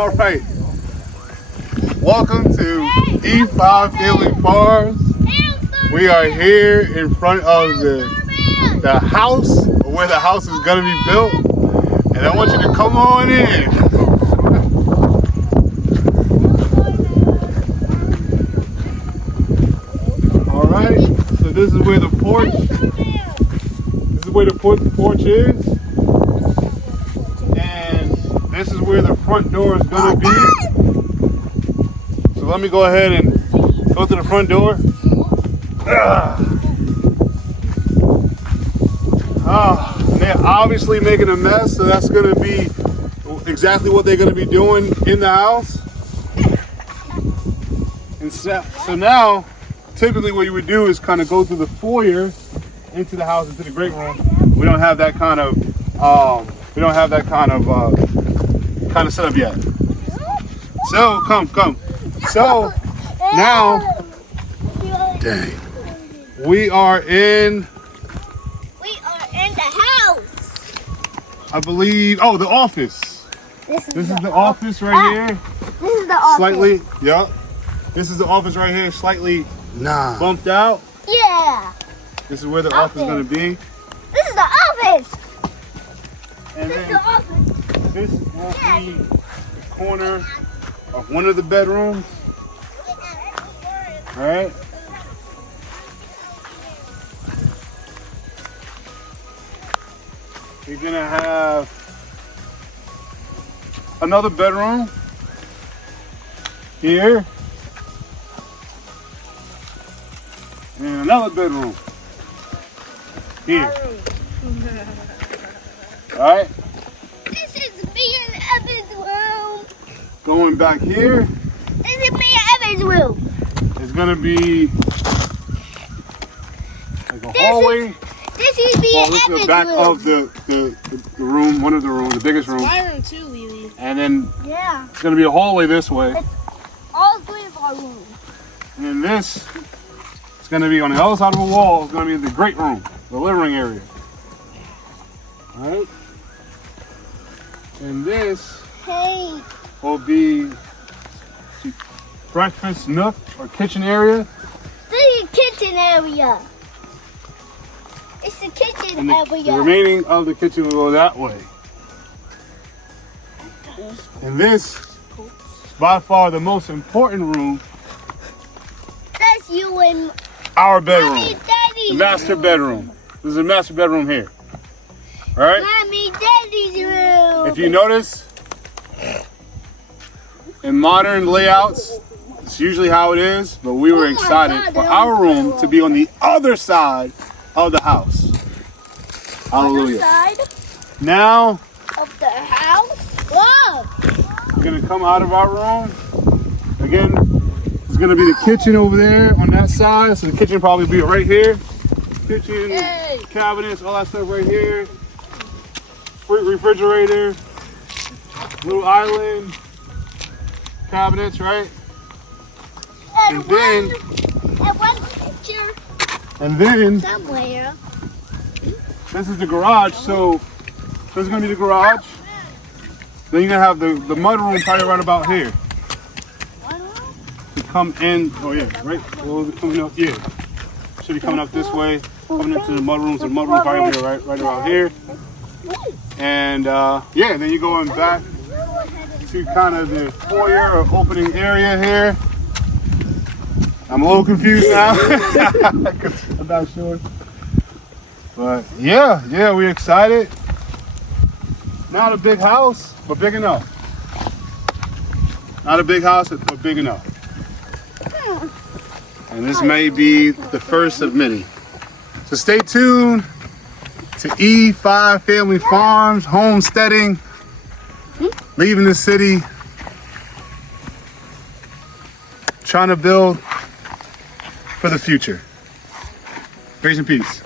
All right. Welcome to E5 Family Farms. We are here in front of the house, where the house is going to be built. And I want you to come on in. All right. So this is where the porch. This is where the porch is. And this is where the front door is going to be. So let me go ahead and go to the front door. They're obviously making a mess, so that's going to be exactly what they're going to be doing in the house. And so now, typically what you would do is kind of go through the foyer into the house, into the great room. We don't have that kind of setup yet. So come. So now, dang, we are in the house. I believe, the office. This is the office right here. This is the office. Slightly, yep. This is the office right here, slightly bumped out. Yeah. This is where the office is going to be. This is the office. And This then is the office. this will be the corner of one of the bedrooms. All right. You're gonna have another bedroom here, and another bedroom here. All right. This is me and Evan's room. Going back here, This is me and Evan's room. it's gonna be like a hallway. This is me and This is Evan's the back room. of the room, one of the rooms, the biggest room. My room too, Lily. And then Yeah. it's gonna be a hallway this way. All three of our rooms. And then this is gonna be on the other side of the wall. It's gonna be the great room, the living area. All right. And this Hey. will be the breakfast nook or kitchen area. This is the kitchen area. It's the kitchen And area. the remaining of the kitchen will go that way. And this is by far the most important room, That's you and our bedroom, Mommy, Daddy's the master room. bedroom. This is a master bedroom here. All right. Mommy, Daddy's room. If you notice, in modern layouts, it's usually how it is, but we were Oh my excited God, for they're our on the room sidewalk. to be on the other side of the house. Hallelujah. Side Now, of the house. Whoa. we're gonna come out of our room. Again, it's gonna be the kitchen over there on that side, so the kitchen probably be right here. Kitchen, Hey. cabinets, all that stuff right here. Refrigerator, little island, cabinets, right? And then- one picture And then somewhere. this is the garage, so this is gonna be the garage. Then you're gonna have the mud room probably right about here. To come in, right? Well, coming up, should be coming up this way, coming into the mud room. So the mud room probably be right around here. And then you're going back to kind of the foyer or opening area here. I'm a little confused now. 'Cause I'm not sure. But yeah, we're excited. Not a big house, but big enough. Not a big house, but big enough. And this may be the first of many. So stay tuned to E5 Family Farms, homesteading, leaving the city, trying to build for the future. Grace and peace.